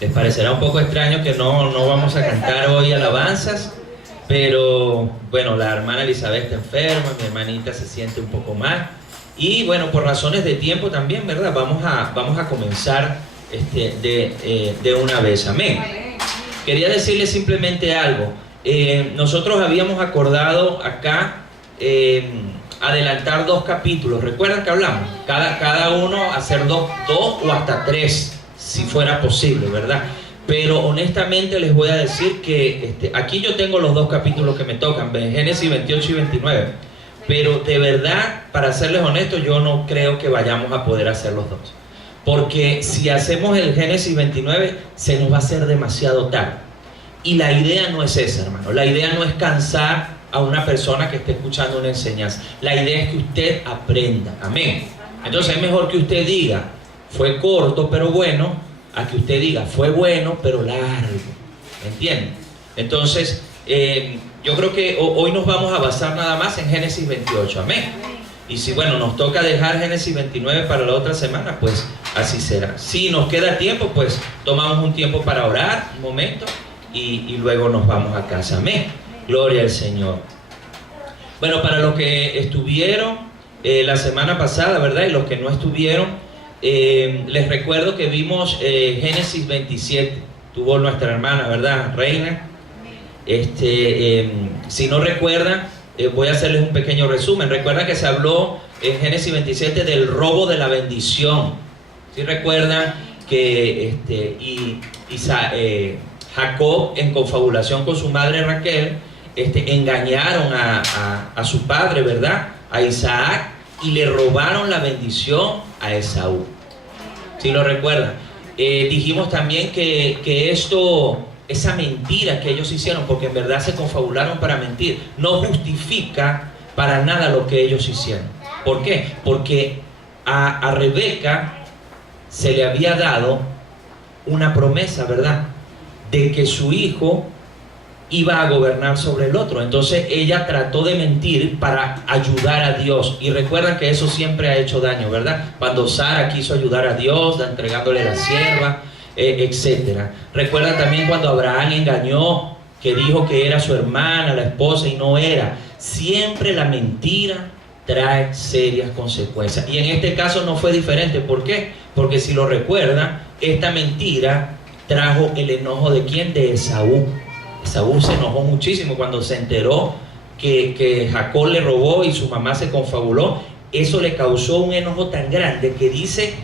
Les parecerá un poco extraño que no vamos a cantar hoy alabanzas, pero bueno, la hermana Elizabeth está enferma, mi hermanita se siente un poco mal, y bueno, por razones de tiempo también, ¿verdad? Vamos a comenzar de una vez, amén. Quería decirles simplemente algo. Nosotros habíamos acordado acá adelantar 2 capítulos. ¿Recuerdan que hablamos? Cada uno hacer dos o hasta 3, si fuera posible, ¿verdad? Pero honestamente les voy a decir que aquí yo tengo los 2 capítulos que me tocan, Génesis 28 y 29. Pero de verdad, para serles honestos, yo no creo que vayamos a poder hacer los 2. Porque si hacemos el Génesis 29, se nos va a hacer demasiado tarde. Y la idea no es esa, hermano. La idea no es cansar a una persona que esté escuchando una enseñanza. La idea es que usted aprenda. Amén. Entonces es mejor que usted diga, fue corto pero bueno, a que usted diga, fue bueno pero largo. ¿Me entienden? Entonces, yo creo que hoy nos vamos a basar nada más en Génesis 28. Amén. Y si, bueno, nos toca dejar Génesis 29 para la otra semana, pues así será. Si nos queda tiempo, pues tomamos un tiempo para orar, un momento, y luego nos vamos a casa. Amén. Gloria al Señor. Bueno, para los que estuvieron la semana pasada, ¿verdad? Y los que no estuvieron, les recuerdo que vimos Génesis 27. Tuvo nuestra hermana, ¿verdad? Reina. Si no recuerdan, voy a hacerles un pequeño resumen. Recuerdan que se habló en Génesis 27 del robo de la bendición. ¿Sí recuerdan que Jacob, en confabulación con su madre Raquel, engañaron a su padre, ¿verdad? A Isaac, y le robaron la bendición a Esaú? ¿Sí lo recuerdan? Dijimos también que esa mentira que ellos hicieron, porque en verdad se confabularon para mentir, no justifica para nada lo que ellos hicieron. ¿Por qué? Porque a Rebeca se le había dado una promesa, ¿verdad? De que su hijo iba a gobernar sobre el otro. Entonces ella trató de mentir para ayudar a Dios. Y recuerdan que eso siempre ha hecho daño, ¿verdad? Cuando Sara quiso ayudar a Dios, entregándole la sierva, etcétera. Recuerdan también cuando Abraham engañó, que dijo que era su hermana, la esposa, y no era. Siempre la mentira trae serias consecuencias. Y en este caso no fue diferente. ¿Por qué? Porque si lo recuerdan, esta mentira trajo el enojo ¿de quién? De Esaú. Esaú se enojó muchísimo cuando se enteró que Jacob le robó y su mamá se confabuló. Eso le causó un enojo tan grande que dice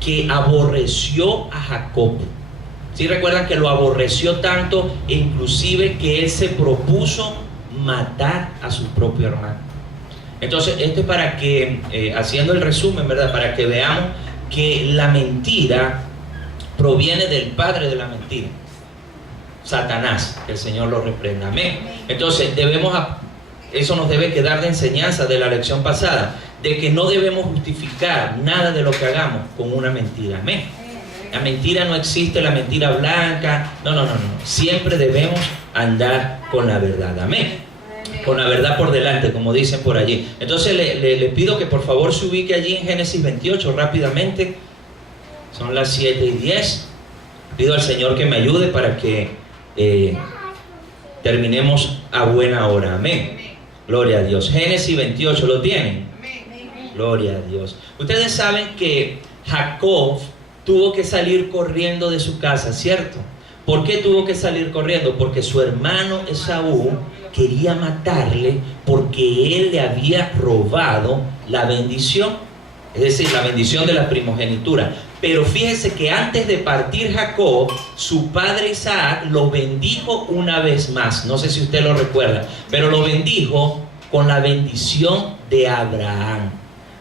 que aborreció a Jacob. ¿Sí recuerdan que lo aborreció tanto, e inclusive que él se propuso matar a su propio hermano? Entonces, esto es para que, haciendo el resumen, ¿verdad? Para que veamos que la mentira proviene del padre de la mentira, Satanás, que el Señor lo reprenda. Amén. Entonces eso nos debe quedar de enseñanza de la lección pasada, de que no debemos justificar nada de lo que hagamos con una mentira. Amén. La mentira no existe, la mentira blanca, no. Siempre debemos andar con la verdad. Amén. Con la verdad por delante, como dicen por allí. Entonces le pido que por favor se ubique allí en Génesis 28 rápidamente. Son las 7:10. Pido al Señor que me ayude para que terminemos a buena hora. Amén. Gloria a Dios. Génesis 28, ¿lo tienen? Gloria a Dios. Ustedes saben que Jacob tuvo que salir corriendo de su casa, ¿cierto? ¿Por qué tuvo que salir corriendo? Porque su hermano Esaú quería matarle porque él le había robado la bendición, es decir, la bendición de la primogenitura. Pero fíjense que antes de partir Jacob, su padre Isaac lo bendijo una vez más. No sé si usted lo recuerda, pero lo bendijo con la bendición de Abraham.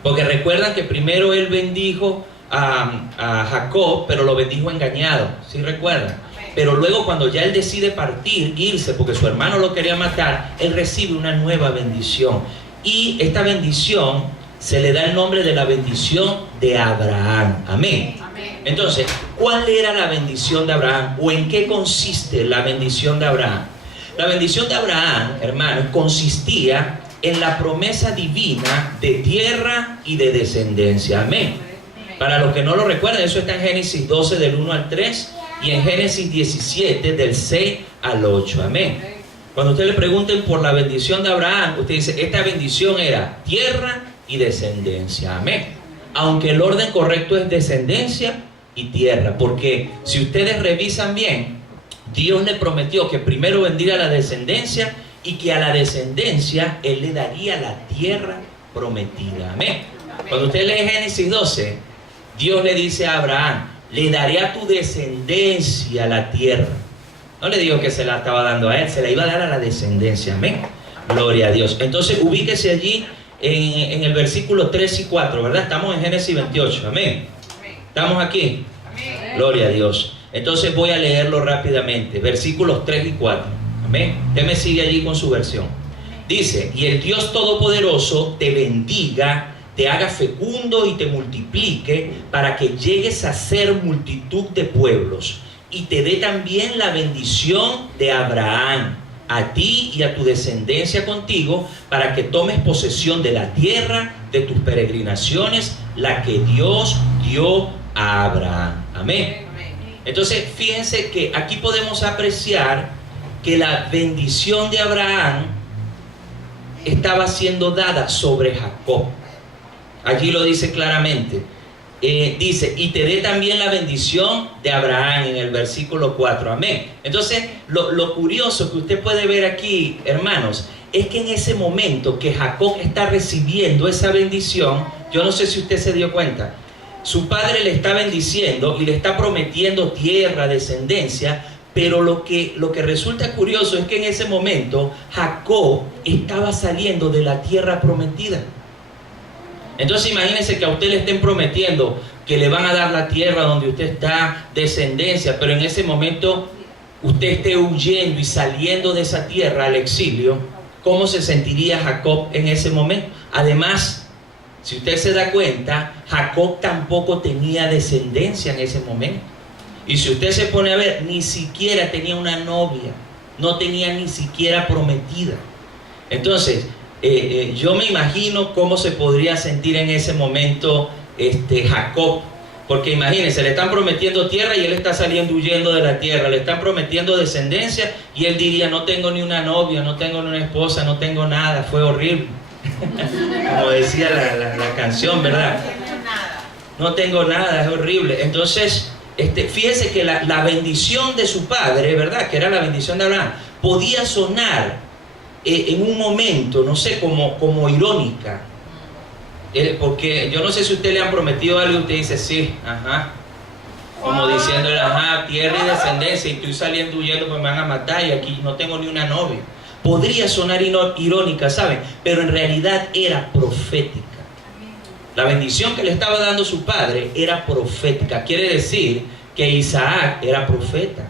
Porque recuerdan que primero él bendijo a Jacob, pero lo bendijo engañado. ¿Sí recuerdan? Pero luego cuando ya él decide partir, irse, porque su hermano lo quería matar, él recibe una nueva bendición. Y esta bendición se le da el nombre de la bendición de Abraham. Amén. Entonces, ¿cuál era la bendición de Abraham? ¿O en qué consiste la bendición de Abraham? La bendición de Abraham, hermanos, consistía en la promesa divina de tierra y de descendencia. Amén. Para los que no lo recuerdan, eso está en Génesis 12 del 1 al 3 y en Génesis 17 del 6 al 8. Amén. Cuando ustedes le pregunten por la bendición de Abraham, usted dice, esta bendición era tierra y descendencia. Amén. Aunque el orden correcto es descendencia y tierra, porque si ustedes revisan bien, Dios le prometió que primero vendría la descendencia y que a la descendencia Él le daría la tierra prometida. Amén. Cuando usted lee Génesis 12, Dios le dice a Abraham, le daré a tu descendencia la tierra. No le digo que se la estaba dando a él, se la iba a dar a la descendencia. Amén. Gloria a Dios. Entonces ubíquese allí en el versículo 3 y 4, ¿verdad? Estamos en Génesis 28. Amén. ¿Estamos aquí? Amén. Gloria a Dios. Entonces voy a leerlo rápidamente. Versículos 3 y 4. Amén. Usted me sigue allí con su versión. Dice, y el Dios Todopoderoso te bendiga, te haga fecundo y te multiplique, para que llegues a ser multitud de pueblos, y te dé también la bendición de Abraham, a ti y a tu descendencia contigo, para que tomes posesión de la tierra de tus peregrinaciones, la que Dios dio a Abraham. Amén. Entonces, fíjense que aquí podemos apreciar que la bendición de Abraham estaba siendo dada sobre Jacob. Allí lo dice claramente. Dice, y te dé también la bendición de Abraham en el versículo 4. Amén. Entonces, lo curioso que usted puede ver aquí, hermanos, es que en ese momento que Jacob está recibiendo esa bendición, yo no sé si usted se dio cuenta, su padre le está bendiciendo y le está prometiendo tierra, descendencia, pero lo que resulta curioso es que en ese momento Jacob estaba saliendo de la tierra prometida. Entonces imagínense que a usted le estén prometiendo que le van a dar la tierra donde usted está, descendencia, pero en ese momento usted esté huyendo y saliendo de esa tierra al exilio. ¿Cómo se sentiría Jacob en ese momento? Además, si usted se da cuenta, Jacob tampoco tenía descendencia en ese momento. Y si usted se pone a ver, ni siquiera tenía una novia, no tenía ni siquiera prometida. Entonces, yo me imagino cómo se podría sentir en ese momento Jacob, porque imagínense, le están prometiendo tierra y él está saliendo huyendo de la tierra, le están prometiendo descendencia y él diría, no tengo ni una novia, no tengo ni una esposa, no tengo nada, fue horrible. Como decía la canción, ¿verdad? No tengo nada, es horrible. Entonces, fíjese que la bendición de su padre, ¿verdad? Que era la bendición de Abraham, podía sonar en un momento, no sé, como irónica, porque yo no sé si a usted le han prometido algo y usted dice sí, ajá, como diciéndole, ajá, tierra y descendencia, y estoy saliendo huyendo porque me van a matar y aquí no tengo ni una novia. Podría sonar irónica, ¿saben? Pero en realidad era profética. La bendición que le estaba dando su padre era profética. Quiere decir que Isaac era profeta.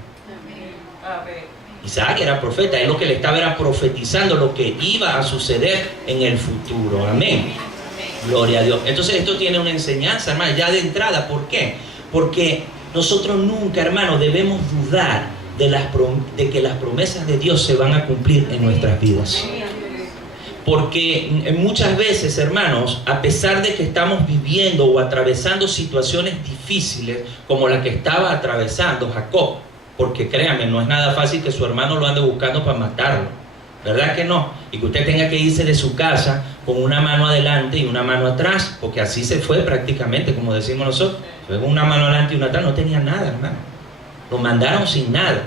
Isaac era profeta, él lo que le estaba era profetizando lo que iba a suceder en el futuro. Amén. Gloria a Dios. Entonces esto tiene una enseñanza, hermano, ya de entrada. ¿Por qué? Porque nosotros nunca, hermano, debemos dudar de que las promesas de Dios se van a cumplir en nuestras vidas. Porque muchas veces, hermanos, a pesar de que estamos viviendo o atravesando situaciones difíciles como la que estaba atravesando Jacob, porque créanme, no es nada fácil que su hermano lo ande buscando para matarlo, ¿verdad que no? Y que usted tenga que irse de su casa con una mano adelante y una mano atrás, porque así se fue prácticamente, como decimos nosotros. Fue con una mano adelante y una atrás, no tenía nada, hermano. Lo mandaron sin nada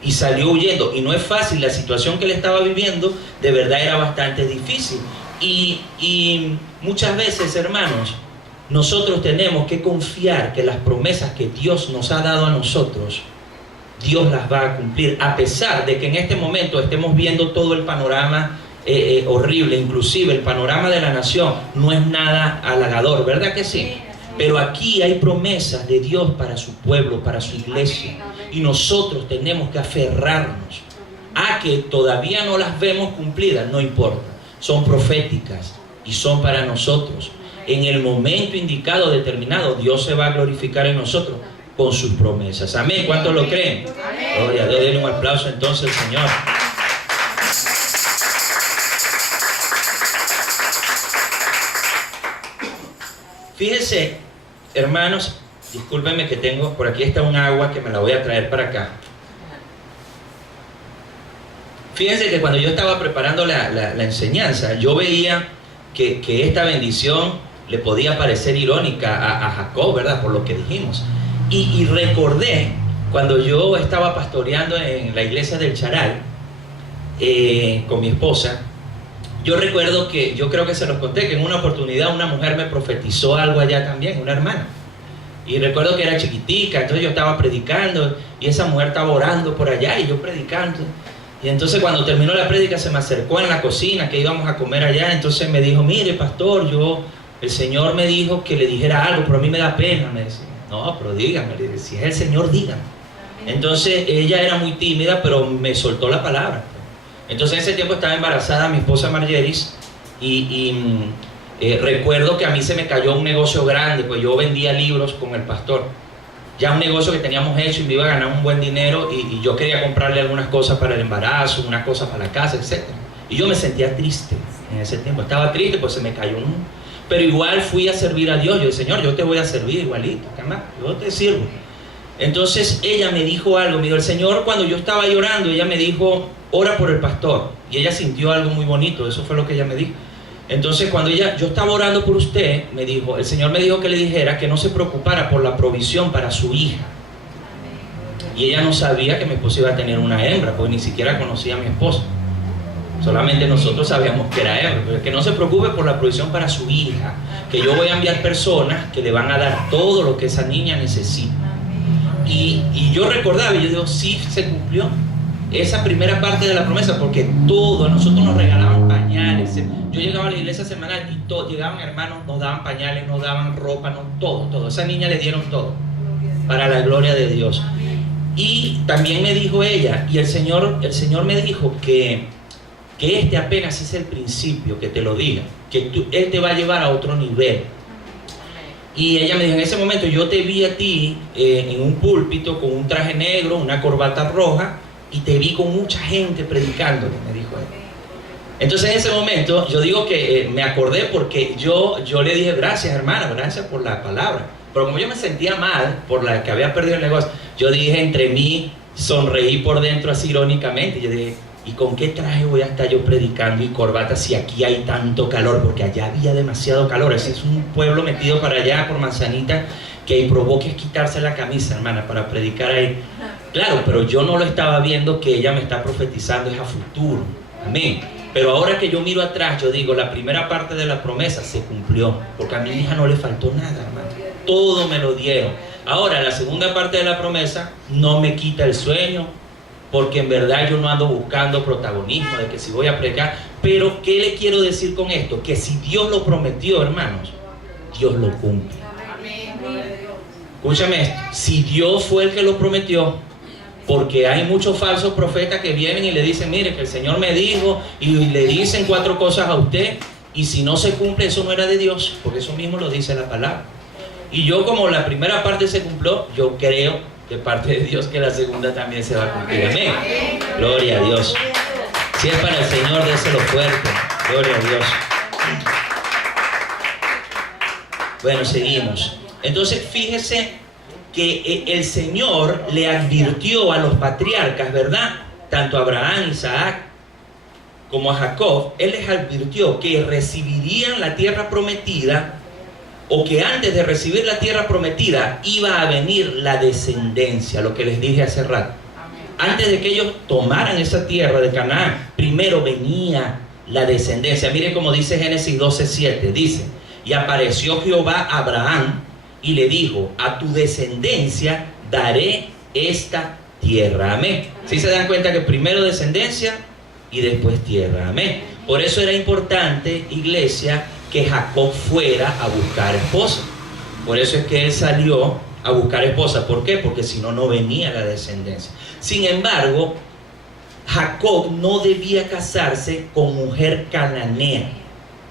y salió huyendo. Y no es fácil, la situación que él estaba viviendo de verdad era bastante difícil. Y muchas veces, hermanos, nosotros tenemos que confiar que las promesas que Dios nos ha dado a nosotros, Dios las va a cumplir, a pesar de que en este momento estemos viendo todo el panorama horrible, inclusive el panorama de la nación no es nada halagador, ¿verdad que sí? Pero aquí hay promesas de Dios para su pueblo, para su iglesia, y nosotros tenemos que aferrarnos a que todavía no las vemos cumplidas, no importa, son proféticas y son para nosotros. En el momento indicado, determinado, Dios se va a glorificar en nosotros con sus promesas. Amén. ¿Cuántos lo creen? Amén. Gloria a Dios. Denle un aplauso entonces al Señor. Fíjense, hermanos, Discúlpenme que tengo, por aquí está un agua que me la voy a traer para acá. Fíjense que cuando yo estaba preparando la enseñanza, yo veía que esta bendición le podía parecer irónica a Jacob, ¿verdad? Por lo que dijimos. Y recordé cuando yo estaba pastoreando en la iglesia del Charal con mi esposa. Yo recuerdo que, yo creo que se los conté, que en una oportunidad una mujer me profetizó algo allá también, una hermana. Y recuerdo que era chiquitica, entonces yo estaba predicando y esa mujer estaba orando por allá y yo predicando. Y entonces cuando terminó la prédica se me acercó en la cocina que íbamos a comer allá. Entonces me dijo, mire pastor, el Señor me dijo que le dijera algo, pero a mí me da pena. Me decía, no, pero dígame, si es el Señor, dígame. Entonces ella era muy tímida, pero me soltó la palabra. Entonces en ese tiempo estaba embarazada mi esposa Margeris recuerdo que a mí se me cayó un negocio grande, pues yo vendía libros con el pastor. Ya un negocio que teníamos hecho y me iba a ganar un buen dinero y yo quería comprarle algunas cosas para el embarazo, unas cosas para la casa, etc. Y yo me sentía triste en ese tiempo, estaba triste pues se me cayó pero igual fui a servir a Dios. Yo, Señor, yo te voy a servir igualito, yo te sirvo. Entonces ella me dijo algo, me dijo, el Señor cuando yo estaba llorando, ella me dijo, ora por el pastor. Y ella sintió algo muy bonito, eso fue lo que ella me dijo. Entonces cuando yo estaba orando por usted, me dijo, el Señor me dijo que le dijera que no se preocupara por la provisión para su hija. Y ella no sabía que mi esposo iba a tener una hembra, porque ni siquiera conocía a mi esposo. Solamente nosotros sabíamos que era hembra, pero que no se preocupe por la provisión para su hija, que yo voy a enviar personas que le van a dar todo lo que esa niña necesita. Y yo recordaba, y yo digo, sí se cumplió esa primera parte de la promesa, porque todo, a nosotros nos regalaban pañales. Yo llegaba a la iglesia semanal y llegaban hermanos, nos daban pañales, nos daban ropa, todo. Esa niña le dieron todo, para la gloria de Dios. Y también me dijo ella, y el Señor me dijo que este apenas es el principio, que te lo diga, que Él te va a llevar a otro nivel. Y ella me dijo, en ese momento yo te vi a ti en un púlpito con un traje negro, una corbata roja, y te vi con mucha gente predicando, me dijo él. Entonces en ese momento yo digo que me acordé porque yo le dije, gracias hermana, gracias por la palabra. Pero como yo me sentía mal por la que había perdido el negocio, yo dije entre mí, sonreí por dentro así irónicamente. Yo dije, ¿y con qué traje voy a estar yo predicando y corbata si aquí hay tanto calor? Porque allá había demasiado calor. Ese es un pueblo metido para allá por Manzanita que provoca quitarse la camisa, hermana, para predicar ahí. Claro, pero yo no lo estaba viendo que ella me está profetizando, es a futuro. Amén. Pero ahora que yo miro atrás, yo digo, la primera parte de la promesa se cumplió, porque a mi hija no le faltó nada, hermano. Todo me lo dieron. Ahora, la segunda parte de la promesa no me quita el sueño, porque en verdad yo no ando buscando protagonismo de que si voy a predicar. Pero, ¿qué le quiero decir con esto? Que si Dios lo prometió, hermanos, Dios lo cumple. Escúchame esto, si Dios fue el que lo prometió, porque hay muchos falsos profetas que vienen y le dicen, mire, que el Señor me dijo, y le dicen 4 cosas a usted, y si no se cumple, eso no era de Dios, porque eso mismo lo dice la palabra. Y yo, como la primera parte se cumplió, yo creo de parte de Dios que la segunda también se va a cumplir. Amén. Gloria a Dios. Si es para el Señor, déselo fuerte. Gloria a Dios. Bueno, seguimos. Entonces, fíjese que el Señor le advirtió a los patriarcas, ¿verdad? Tanto a Abraham, Isaac, como a Jacob. Él les advirtió que recibirían la tierra prometida, o que antes de recibir la tierra prometida iba a venir la descendencia, lo que les dije hace rato. Antes de que ellos tomaran esa tierra de Canaán, primero venía la descendencia. Miren cómo dice Génesis 12:7, dice, y apareció Jehová a Abraham y le dijo, a tu descendencia daré esta tierra. Amén. ¿Sí se dan cuenta que primero descendencia y después tierra? Amén. Por eso era importante, iglesia, que Jacob fuera a buscar esposa. Por eso es que él salió a buscar esposa. ¿Por qué? Porque si no, no venía la descendencia. Sin embargo, Jacob no debía casarse con mujer cananea.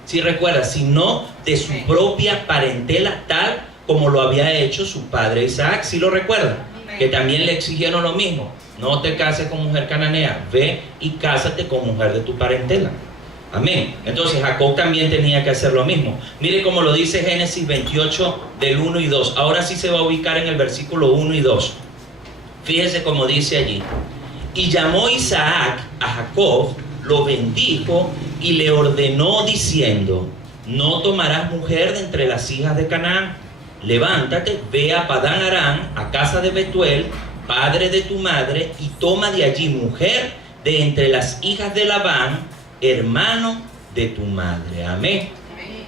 Si recuerda, sino de su propia parentela, tal como lo había hecho su padre Isaac. ¿Sí lo recuerda? Que también le exigieron lo mismo. No te cases con mujer cananea, ve y cásate con mujer de tu parentela. Amén. Entonces Jacob también tenía que hacer lo mismo. Mire cómo lo dice Génesis 28 del 1 y 2. Ahora sí se va a ubicar en el versículo 1 y 2. Fíjese cómo dice allí. Y llamó Isaac a Jacob, lo bendijo y le ordenó diciendo: no tomarás mujer de entre las hijas de Canaán. Levántate, ve a Padán Aram, a casa de Betuel, padre de tu madre, y toma de allí mujer de entre las hijas de Labán, hermano de tu madre. Amén.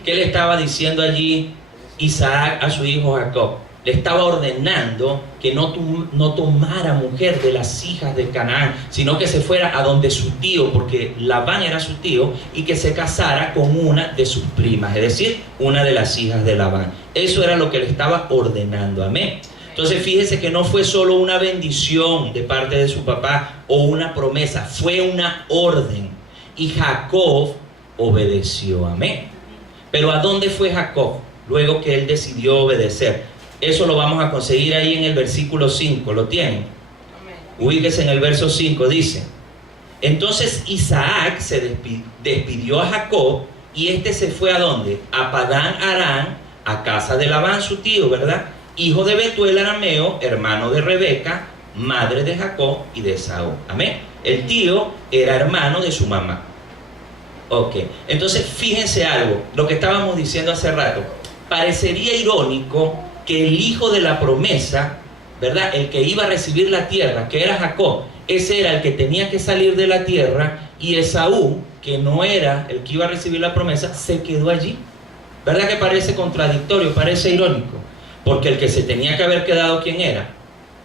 ¿Qué le estaba diciendo allí Isaac a su hijo Jacob? Le estaba ordenando que no tomara mujer de las hijas de Canaán, sino que se fuera a donde su tío, porque Labán era su tío, y que se casara con una de sus primas, es decir, una de las hijas de Labán. Eso era lo que le estaba ordenando. Amén. Entonces fíjese que no fue solo una bendición de parte de su papá o una promesa, fue una orden. Y Jacob obedeció. Amén. Pero ¿a dónde fue Jacob luego que él decidió obedecer? Eso lo vamos a conseguir ahí en el versículo 5. ¿Lo tienen? Ubíquese en el verso 5. Dice: entonces Isaac se despidió a Jacob, y este se fue ¿a dónde? A Padán Aram, a casa de Labán su tío, ¿verdad? Hijo de Betuel arameo, hermano de Rebeca, madre de Jacob y de Esaú. Amén. El tío era hermano de su mamá. Ok, entonces fíjense algo, lo que estábamos diciendo hace rato. Parecería irónico que el hijo de la promesa, ¿verdad?, el que iba a recibir la tierra, que era Jacob, ese era el que tenía que salir de la tierra, y Esaú, que no era el que iba a recibir la promesa, se quedó allí. ¿Verdad que parece contradictorio, parece irónico? Porque el que se tenía que haber quedado, ¿quién era?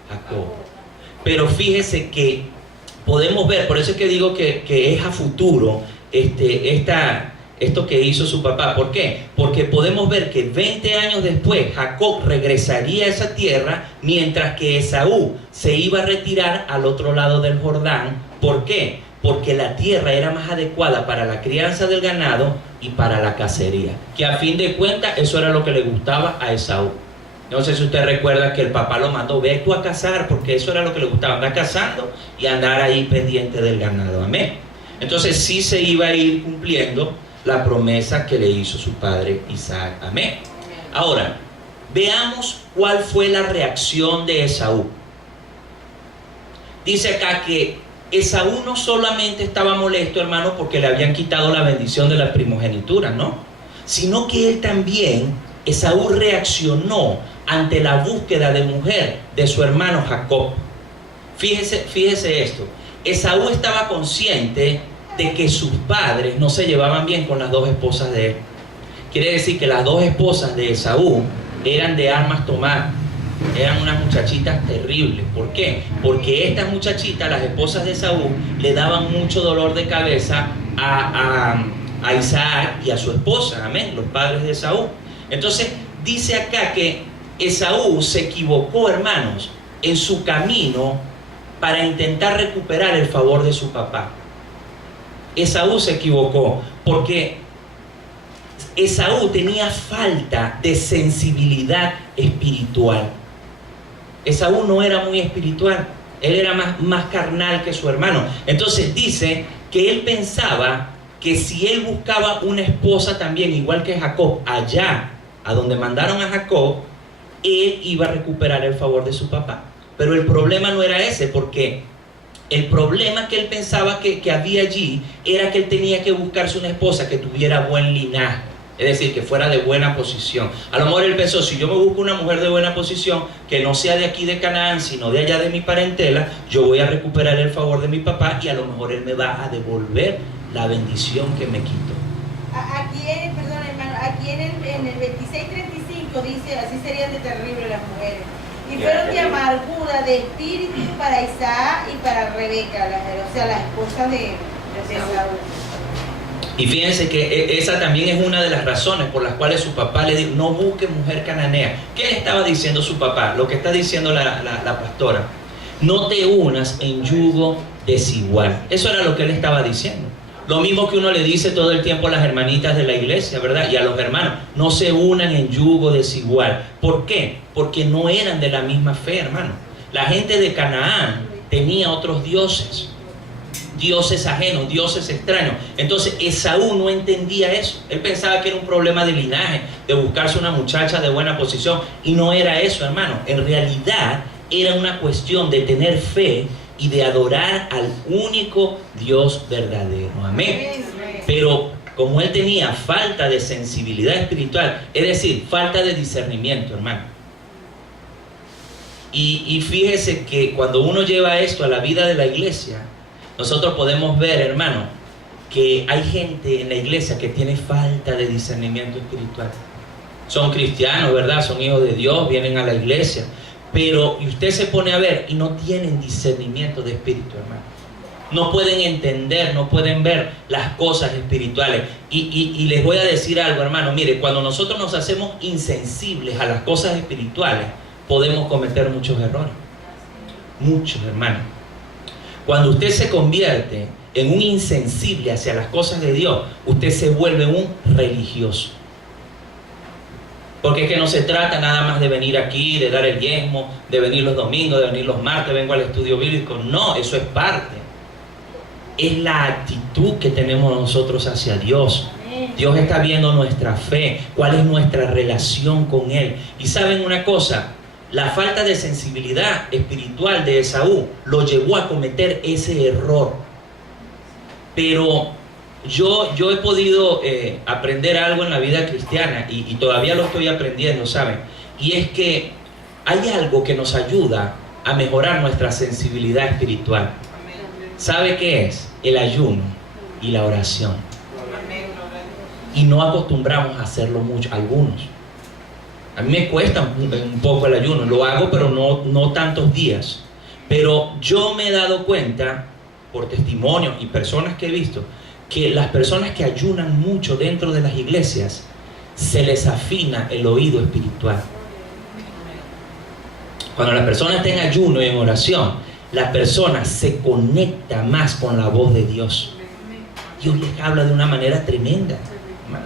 Jacob. Pero fíjese que podemos ver, por eso es que digo que es a futuro esto que hizo su papá. ¿Por qué? Porque podemos ver que 20 años después Jacob regresaría a esa tierra, mientras que Esaú se iba a retirar al otro lado del Jordán. ¿Por qué? Porque la tierra era más adecuada para la crianza del ganado y para la cacería, que a fin de cuentas eso era lo que le gustaba a Esaú. No sé si usted recuerda que el papá lo mandó: ve tú a cazar, porque eso era lo que le gustaba, andar cazando y andar ahí pendiente del ganado. Amén. Entonces sí se iba a ir cumpliendo la promesa que le hizo su padre Isaac. Amén. Ahora, veamos cuál fue la reacción de Esaú. Dice acá que Esaú no solamente estaba molesto, hermano, porque le habían quitado la bendición de la primogenitura, ¿no? Sino que él también, Esaú, reaccionó ante la búsqueda de mujer de su hermano Jacob. Fíjese esto. Esaú estaba consciente de que sus padres no se llevaban bien con las dos esposas de él. Quiere decir que las dos esposas de Esaú eran de armas tomar. Eran unas muchachitas terribles. ¿Por qué? Porque estas muchachitas, las esposas de Esaú, le daban mucho dolor de cabeza a Isaac y a su esposa. Amén. Los padres de Esaú. Entonces dice acá que Esaú se equivocó, hermanos, en su camino para intentar recuperar el favor de su papá. Esaú se equivocó porque Esaú tenía falta de sensibilidad espiritual. Esaú no era muy espiritual, él era más carnal que su hermano. Entonces dice que él pensaba que si él buscaba una esposa también, igual que Jacob, allá a donde mandaron a Jacob, él iba a recuperar el favor de su papá. Pero el problema no era ese, porque el problema que él pensaba que había allí era que él tenía que buscarse una esposa que tuviera buen linaje, es decir, que fuera de buena posición. A lo mejor él pensó: si yo me busco una mujer de buena posición, que no sea de aquí de Canaán, sino de allá de mi parentela, yo voy a recuperar el favor de mi papá, y a lo mejor él me va a devolver la bendición que me quitó. Aquí en el 26:35 dice: así serían de terribles las mujeres, y fueron de amargura de espíritu para Isaac y para Rebeca, o sea, la esposa de Esaú. Y fíjense que esa también es una de las razones por las cuales su papá le dijo: no busque mujer cananea. ¿Qué le estaba diciendo su papá? Lo que está diciendo la pastora: no te unas en yugo desigual. Eso era lo que él estaba diciendo. Lo mismo que uno le dice todo el tiempo a las hermanitas de la iglesia, ¿verdad? Y a los hermanos: no se unan en yugo desigual. ¿Por qué? Porque no eran de la misma fe, hermano. La gente de Canaán tenía otros dioses. dioses ajenos, dioses extraños. Entonces Esaú no entendía eso. Él pensaba que era un problema de linaje, de buscarse una muchacha de buena posición, y no era eso, hermano. En realidad era una cuestión de tener fe y de adorar al único Dios verdadero. Amén. Pero como él tenía falta de sensibilidad espiritual, es decir, falta de discernimiento, hermano. Y fíjese que cuando uno lleva esto a la vida de la iglesia, nosotros podemos ver, hermano, que hay gente en la iglesia que tiene falta de discernimiento espiritual. Son cristianos, ¿verdad? Son hijos de Dios, vienen a la iglesia, pero y usted se pone a ver y no tienen discernimiento de espíritu, hermano. No pueden entender, no pueden ver las cosas espirituales. Y les voy a decir algo, hermano. Mire, cuando nosotros nos hacemos insensibles a las cosas espirituales, podemos cometer muchos errores. Muchos, hermano. Cuando usted se convierte en un insensible hacia las cosas de Dios, usted se vuelve un religioso. Porque es que no se trata nada más de venir aquí, de dar el diezmo, de venir los domingos, de venir los martes, vengo al estudio bíblico. No, eso es parte. Es la actitud que tenemos nosotros hacia Dios. Dios está viendo nuestra fe, cuál es nuestra relación con Él. Y ¿saben una cosa? La falta de sensibilidad espiritual de Esaú lo llevó a cometer ese error. Pero yo he podido aprender algo en la vida cristiana y todavía lo estoy aprendiendo, ¿saben? Y es que hay algo que nos ayuda a mejorar nuestra sensibilidad espiritual. ¿Sabe qué es? El ayuno y la oración. Y no acostumbramos a hacerlo mucho, algunos. A mí me cuesta un poco el ayuno, lo hago pero no tantos días. Pero yo me he dado cuenta, por testimonios y personas que he visto, que las personas que ayunan mucho dentro de las iglesias, se les afina el oído espiritual. Cuando la persona está en ayuno y en oración, la persona se conecta más con la voz de Dios. Dios les habla de una manera tremenda.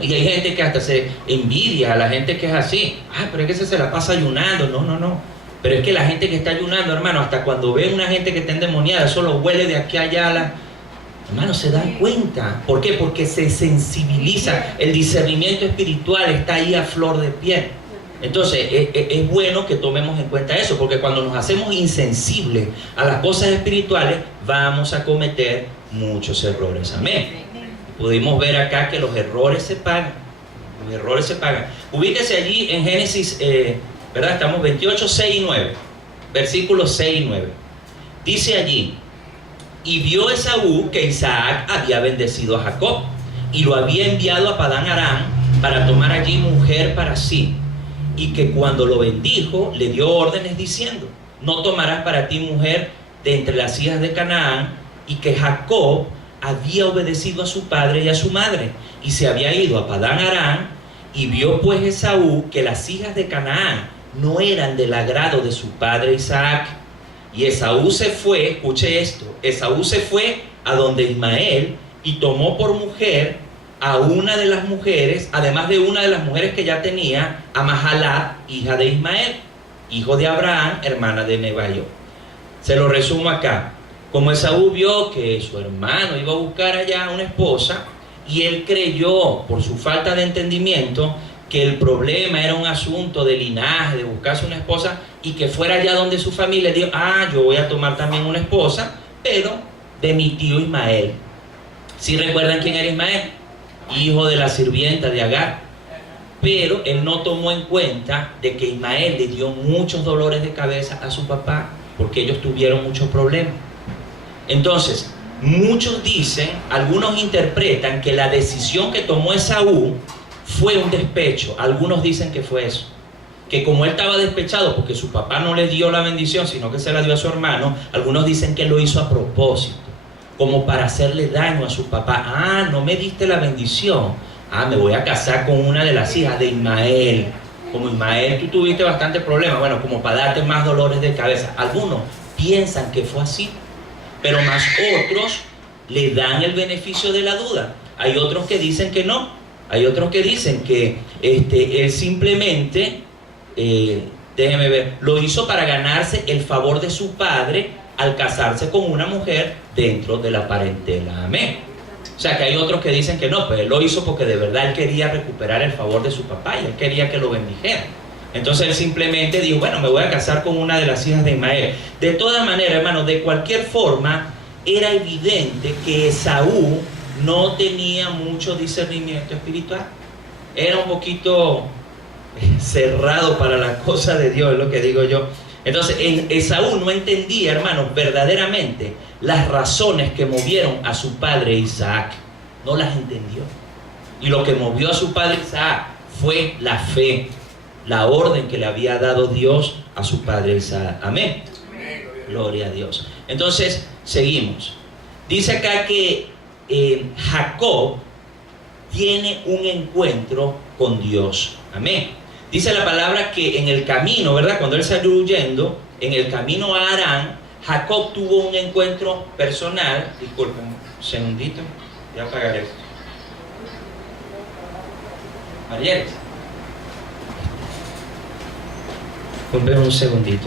Y hay gente que hasta se envidia a la gente que es así. Pero es que se la pasa ayunando. No. Pero es que la gente que está ayunando, hermano, hasta cuando ve una gente que está endemoniada, eso lo huele de aquí a allá. Hermano, se dan cuenta. ¿Por qué? Porque se sensibiliza. El discernimiento espiritual está ahí a flor de piel. Entonces, es bueno que tomemos en cuenta eso, porque cuando nos hacemos insensibles a las cosas espirituales, vamos a cometer muchos errores. Amén. Pudimos ver acá que los errores se pagan. Los errores se pagan. Ubíquese allí en Génesis, ¿verdad? Estamos 28, 6 y 9. Versículos 6 y 9. Dice allí: y vio Esaú que Isaac había bendecido a Jacob y lo había enviado a Padán Aram para tomar allí mujer para sí. Y que cuando lo bendijo, le dio órdenes diciendo: no tomarás para ti mujer de entre las hijas de Canaán. Y que Jacob había obedecido a su padre y a su madre, y se había ido a Padán Aram. Y vio pues Esaú que las hijas de Canaán no eran del agrado de su padre Isaac. Y Esaú se fue, escuche esto, Esaú se fue a donde Ismael y tomó por mujer a una de las mujeres, además de una de las mujeres que ya tenía, a Mahalat, hija de Ismael, hijo de Abraham, hermana de Nebayo. Se lo resumo acá. Como Esaú vio que su hermano iba a buscar allá una esposa, y él creyó, por su falta de entendimiento, que el problema era un asunto de linaje, de buscarse una esposa, y que fuera allá donde su familia, dijo: yo voy a tomar también una esposa, pero de mi tío Ismael. ¿Sí recuerdan quién era Ismael? Hijo de la sirvienta de Agar. Pero él no tomó en cuenta de que Ismael le dio muchos dolores de cabeza a su papá, porque ellos tuvieron muchos problemas. Entonces, muchos dicen, algunos interpretan que la decisión que tomó Esaú fue un despecho. Algunos dicen que fue eso, que como él estaba despechado porque su papá no le dio la bendición, sino que se la dio a su hermano, algunos dicen que lo hizo a propósito, como para hacerle daño a su papá. No me diste la bendición, me voy a casar con una de las hijas de Ismael. Como Ismael tú tuviste bastante problemas, bueno, como para darte más dolores de cabeza. Algunos piensan que fue así, pero más otros le dan el beneficio de la duda. Hay otros que dicen que no. Hay otros que dicen que él simplemente, déjeme ver, lo hizo para ganarse el favor de su padre al casarse con una mujer dentro de la parentela. Amén. O sea que hay otros que dicen que no, pues él lo hizo porque de verdad él quería recuperar el favor de su papá y él quería que lo bendijera. Entonces él simplemente dijo, bueno, me voy a casar con una de las hijas de Ismael. De todas maneras, hermanos, de cualquier forma, era evidente que Esaú no tenía mucho discernimiento espiritual. Era un poquito cerrado para la cosa de Dios, es lo que digo yo. Entonces Esaú no entendía, hermanos, verdaderamente las razones que movieron a su padre Isaac. No las entendió. Y lo que movió a su padre Isaac fue la fe, la orden que le había dado Dios a su padre Isaac. Amén. Gloria a Dios. Entonces, seguimos. Dice acá que Jacob tiene un encuentro con Dios. Amén. Dice la palabra que en el camino, ¿verdad? Cuando él salió huyendo, en el camino a Harán, Jacob tuvo un encuentro personal. Disculpen, un segundito. Voy a apagar esto. Marieles. Disculpen un segundito.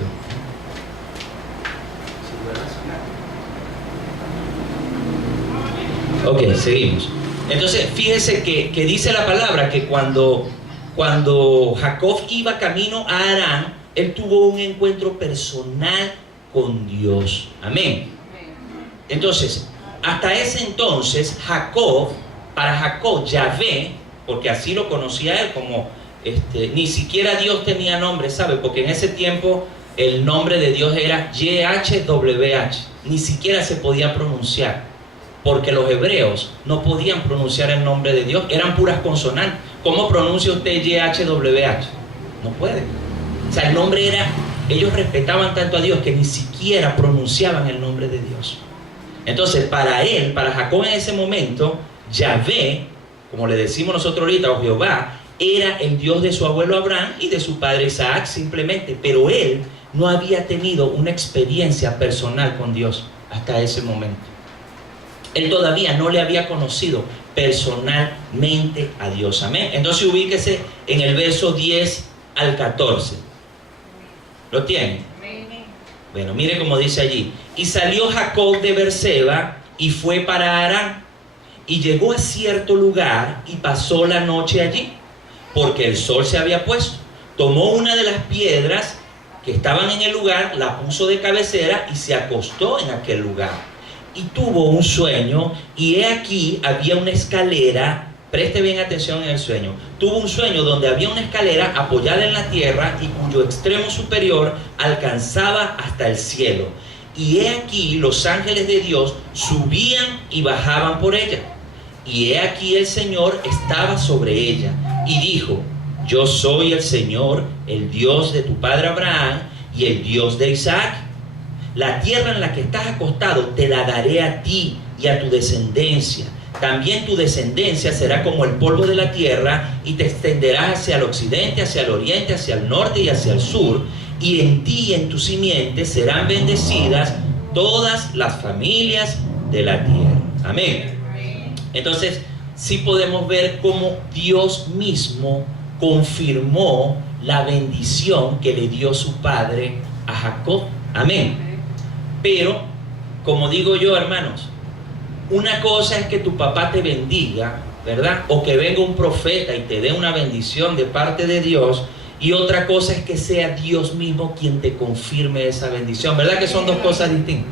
Ok, seguimos. Entonces, fíjese que dice la palabra que cuando Jacob iba camino a Harán, él tuvo un encuentro personal con Dios. Amén. Entonces, hasta ese entonces, para Jacob, Yahvé, porque así lo conocía él, como ni siquiera Dios tenía nombre, ¿sabe? Porque en ese tiempo el nombre de Dios era YHWH, ni siquiera se podía pronunciar, porque los hebreos no podían pronunciar el nombre de Dios, eran puras consonantes. ¿Cómo pronuncia usted YHWH? No puede. O sea, el nombre era, ellos respetaban tanto a Dios que ni siquiera pronunciaban el nombre de Dios. Entonces, para Jacob en ese momento, Yahvé, como le decimos nosotros ahorita, o Jehová, era el Dios de su abuelo Abraham y de su padre Isaac simplemente, pero él no había tenido una experiencia personal con Dios hasta ese momento. Él todavía no le había conocido personalmente a Dios. Amén. Entonces ubíquese en el verso 10 al 14. ¿Lo tiene? Bueno, mire cómo dice allí. Y salió Jacob de Beerseba y fue para Harán, y llegó a cierto lugar y pasó la noche allí, porque el sol se había puesto. Tomó una de las piedras que estaban en el lugar, la puso de cabecera y se acostó en aquel lugar. Y tuvo un sueño, y he aquí había una escalera. Preste bien atención en el sueño. Tuvo un sueño donde había una escalera apoyada en la tierra y cuyo extremo superior alcanzaba hasta el cielo. Y he aquí los ángeles de Dios subían y bajaban por ella. Y he aquí el Señor estaba sobre ella. Y dijo: yo soy el Señor, el Dios de tu padre Abraham y el Dios de Isaac. La tierra en la que estás acostado te la daré a ti y a tu descendencia. También tu descendencia será como el polvo de la tierra, y te extenderás hacia el occidente, hacia el oriente, hacia el norte y hacia el sur. Y en ti y en tu simiente serán bendecidas todas las familias de la tierra. Amén. Entonces, sí podemos ver cómo Dios mismo confirmó la bendición que le dio su padre a Jacob. Amén. Pero, como digo yo, hermanos, una cosa es que tu papá te bendiga, ¿verdad? O que venga un profeta y te dé una bendición de parte de Dios. Y otra cosa es que sea Dios mismo quien te confirme esa bendición. ¿Verdad que son dos cosas distintas?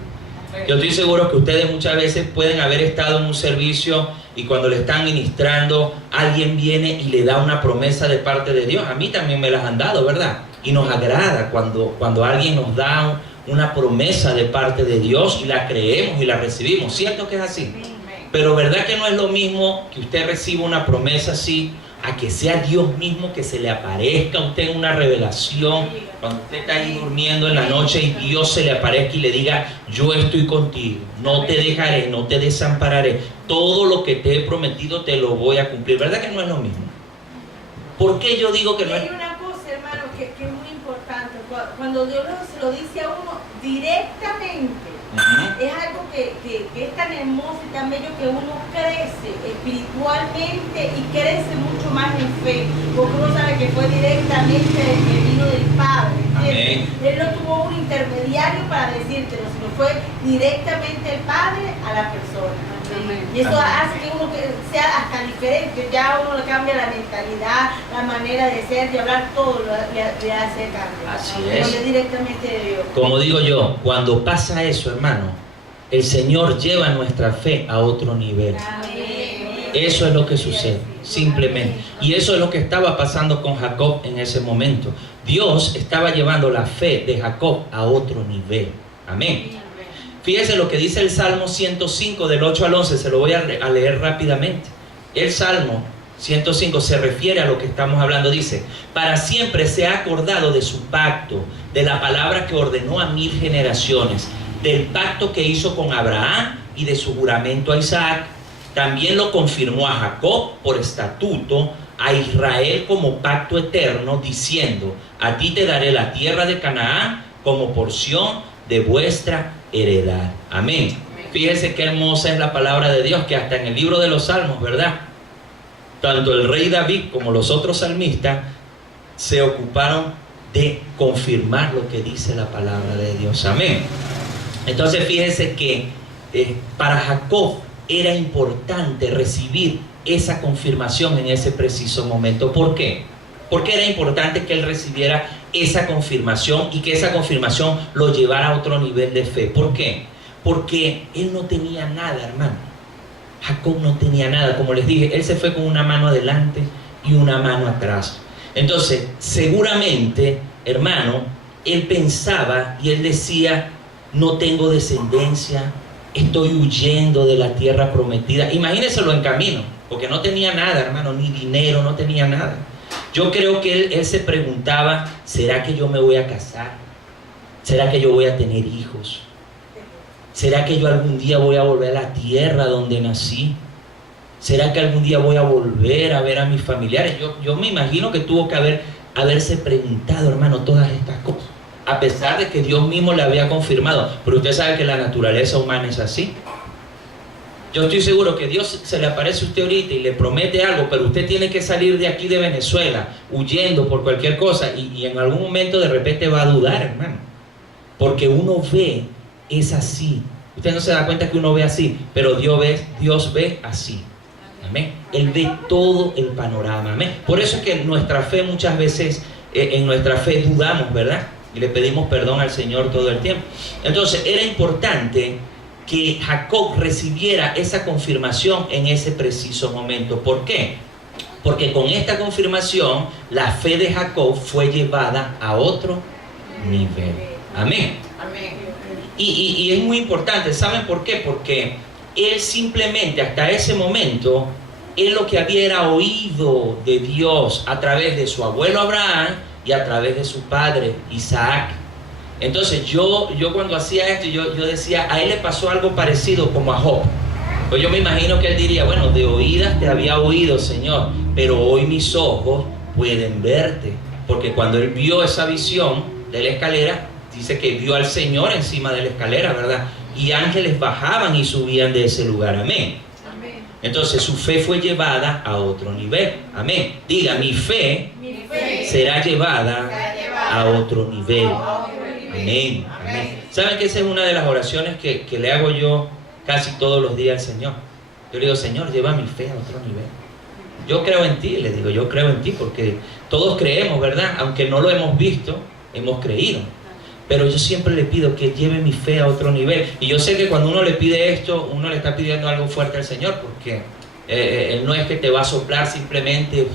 Yo estoy seguro que ustedes muchas veces pueden haber estado en un servicio y cuando le están ministrando, alguien viene y le da una promesa de parte de Dios. A mí también me las han dado, ¿verdad? Y nos agrada cuando alguien nos da una promesa de parte de Dios y la creemos y la recibimos. ¿Cierto que es así? Pero ¿verdad que no es lo mismo que usted reciba una promesa así a que sea Dios mismo que se le aparezca a usted en una revelación? Cuando usted está ahí durmiendo en la noche y Dios se le aparezca y le diga: yo estoy contigo, no te dejaré, no te desampararé, todo lo que te he prometido te lo voy a cumplir. ¿Verdad que no es lo mismo? ¿Por qué yo digo que no es? Hay una cosa, hermano, que es muy importante. Cuando Dios se lo dice a uno directamente, es algo que es tan hermoso y tan bello que uno crece espiritualmente y crece mucho más en fe, porque uno sabe que fue directamente el vino del Padre. Amén. Él no tuvo un intermediario para decírtelo, sino fue directamente el Padre a la persona. Amén. Y eso Amén. hace que uno sea hasta diferente, ya uno le cambia la mentalidad, la manera de ser, de hablar, todo le hace cambio. Así Porque es. es directamente de Dios. Como digo yo, cuando pasa eso, hermano, el Señor lleva nuestra fe a otro nivel. Amén. Eso es lo que sucede, simplemente. Y eso es lo que estaba pasando con Jacob en ese momento. Dios estaba llevando la fe de Jacob a otro nivel. Amén. Fíjese lo que dice el Salmo 105 del 8 al 11, se lo voy a leer rápidamente. El Salmo 105 se refiere a lo que estamos hablando, dice: para siempre se ha acordado de su pacto, de la palabra que ordenó a 1000 generaciones, del pacto que hizo con Abraham y de su juramento a Isaac. También lo confirmó a Jacob por estatuto, a Israel como pacto eterno, diciendo: a ti te daré la tierra de Canaán como porción de vuestra heredad. Amén. Fíjese qué hermosa es la palabra de Dios, que hasta en el libro de los Salmos, ¿verdad?, tanto el rey David como los otros salmistas se ocuparon de confirmar lo que dice la palabra de Dios. Amén. Entonces fíjese que para Jacob era importante recibir esa confirmación en ese preciso momento. ¿Por qué? Porque era importante que él recibiera esa confirmación y que esa confirmación lo llevara a otro nivel de fe. ¿Por qué? Porque él no tenía nada, hermano. Jacob no tenía nada. Como les dije, él se fue con una mano adelante y una mano atrás. Entonces, seguramente, hermano, él pensaba y él decía: no tengo descendencia, estoy huyendo de la tierra prometida. Imagínenselo en camino, porque no tenía nada, hermano, ni dinero, no tenía nada. Yo creo que él se preguntaba: ¿será que yo me voy a casar? ¿Será que yo voy a tener hijos? ¿Será que yo algún día voy a volver a la tierra donde nací? ¿Será que algún día voy a volver a ver a mis familiares? Yo me imagino que tuvo que haberse preguntado, hermano, todas estas cosas, a pesar de que Dios mismo le había confirmado. Pero usted sabe que la naturaleza humana es así. Yo estoy seguro que Dios se le aparece a usted ahorita y le promete algo, pero usted tiene que salir de aquí de Venezuela huyendo por cualquier cosa, y en algún momento de repente va a dudar, hermano, porque uno ve, es así. Usted no se da cuenta que uno ve así, pero Dios ve así. Amén. Él ve todo el panorama. Amén. Por eso es que nuestra fe muchas veces, en nuestra fe dudamos, ¿verdad? Y le pedimos perdón al Señor todo el tiempo. Entonces era importante que Jacob recibiera esa confirmación en ese preciso momento. ¿Por qué? Porque con esta confirmación la fe de Jacob fue llevada a otro nivel. Amén. Amén. Y es muy importante. ¿Saben por qué? Porque él simplemente hasta ese momento, él lo que había era oído de Dios a través de su abuelo Abraham y a través de su padre Isaac. Entonces yo cuando hacía esto, yo decía: a él le pasó algo parecido como a Job. Pues yo me imagino que él diría: bueno, de oídas te había oído, Señor, pero hoy mis ojos pueden verte. Porque cuando él vio esa visión de la escalera, dice que vio al Señor encima de la escalera, ¿verdad? Y ángeles bajaban y subían de ese lugar. Amén. Amén. Entonces su fe fue llevada a otro nivel. Amén. Diga: mi fe será llevada a otro nivel. Amén. Amén. ¿Saben que esa es una de las oraciones que le hago yo casi todos los días al Señor? Yo le digo: Señor, lleva mi fe a otro nivel. Yo creo en ti, le digo, yo creo en ti, porque todos creemos, ¿verdad? Aunque no lo hemos visto, hemos creído. Pero yo siempre le pido que lleve mi fe a otro nivel. Y yo sé que cuando uno le pide esto, uno le está pidiendo algo fuerte al Señor, porque Él no es que te va a soplar simplemente